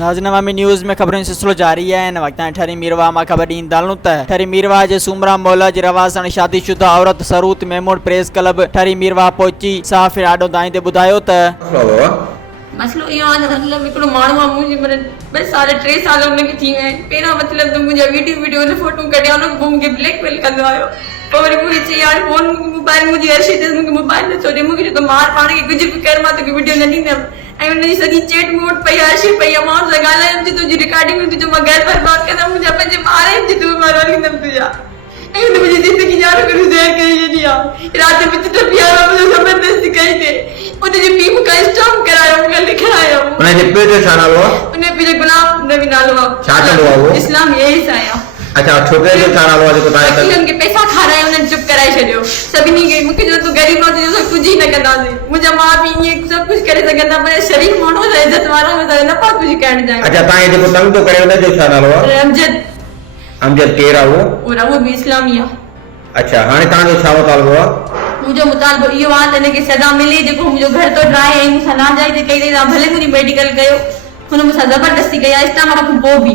नाज़रीन अवामी न्यूज़ में खबरों सिलसिलो जारी है। इन वक्त ठरी मीरवा मां खबर ॾींदालूं त ठरी मीरवा जे सुमरा मौला जी रवा सां शादीशुदा औरत सरूत मेमून प्रेस क्लब ठरी मीरवा पहुची साफ़ आडो दाई ते ॿुधायो त मसलो इहो आहे त मतलब हिकिड़ो माण्हू आहे मुंहिंजी मतलब बस 3.5 साल हुनखे थी विया आहिनि। पहिरियों मतलब त मुंहिंजा वीडियो ने फोटो कढिया हुन पोइ मूंखे ब्लैकमेल कंदो आयो। पोइ वरी मूंखे चई यार फोन मोबाइल मुंहिंजी अर्शी ते मूंखे मोबाइल न छोड़े मूंखे चयो त मार पाण खे कुझु बि कर मां तोखे वीडियो न ॾींदमि। ऐं हुनजी सॼी चैट मूं वटि पई आहे, अर्शी पई आहे, मां हुन सां ॻाल्हायमि जे तुंहिंजी रिकॉर्डिंग तुंहिंजो मां घर बर्बाद कंदमि, मुंहिंजा 5 ॿार आहिनि जे तूं मां रोलींदमि तुंहिंजा। ऐं हुन मुंहिंजी ज़िंदगी ॼाण करे ज़हर करे छॾी आहे। राति में चिट पीआरो मुंहिंजो ज़बरदस्ती कई थे। उनजे पीउ मूंखां स्टॉप करायो, मूंखे लिखायो। उनजे पीउ जो छा नालो आहे? उन पीउ जो गुलाम नबी नालो आहे। छा कंदो आहे वो? इस्लाम यही सा आहे। अच्छा, छोकिरे जो छा नालो आहे जेको तव्हां वकीलनि खे पैसा खाराए उन्हनि चुप कराए छॾियो सभिनी खे। मूंखे जो तूं ग़रीब आहे तुंहिंजो कुझु ई न कंदासीं। मुंहिंजा माउ पीउ ईअं सभु कुझु करे सघंदा पर शरीफ़ माण्हू त इज़त वारा न पिया कुझु करणु चाहिनि। अच्छा, तव्हां जेको तंग थो करे उनजो छा नालो आहे? अमजद केरु आहे वो? वो बि इस्लामी आहे। अच्छा, हाणे तव्हांजो छा मुतालबो आहे? मुंहिंजो मुतालबो इहो आहे त हिनखे सज़ा मिले। जेको मुंहिंजो घर तो ड्राए ऐं मूंसां नाजाइज़ कई अथई, भले मुंहिंजी मेडिकल कयो, हुन मूंसां ज़बरदस्ती कई आहे इस्लाम खां पोइ बि।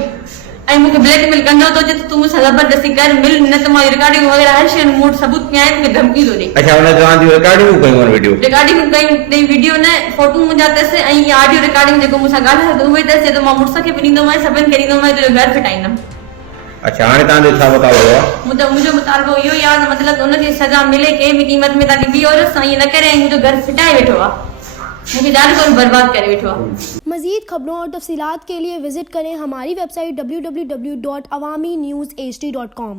ऐं मूंखे ब्लैकमेल कंदो थो जे तूं मूंसां ज़बरदस्ती कर मिल, न त मां रिकॉर्डिंग वग़ैरह हर शइ मूं वटि सबूत पिया आहिनि, मूंखे धमकी थो ॾे। अच्छा, हुन तव्हांजी रिकॉर्डिंग कयूं आहिनि वीडियो? रिकॉर्डिंग कई वीडियो न फोटो मुंहिंजा अथसि ऐं ऑडियो रिकॉर्डिंग जेको मूंसां ॻाल्हायो त उहे अथसि। त मां मुड़ुस खे बि ॾींदोमांइ, सभिनि खे ॾींदोमांइ, तुंहिंजो घर फिटाईंदमि। अच्छा, हाणे तव्हांजो छा मुतालबो आहे? मुंहिंजो मुतालबो इहो ई आहे त मतिलबु उनखे सज़ा मिले कंहिं बि क़ीमत में, ताकी ॿी औरत सां ईअं न करे ऐं मुंहिंजो घर फिटाए वेठो आहे, मुझे जान बर्बाद करे बैठो। मज़ीद खबरों और तफसीलात के लिए विजिट करें हमारी वेबसाइट www.awamiNewsHD.com।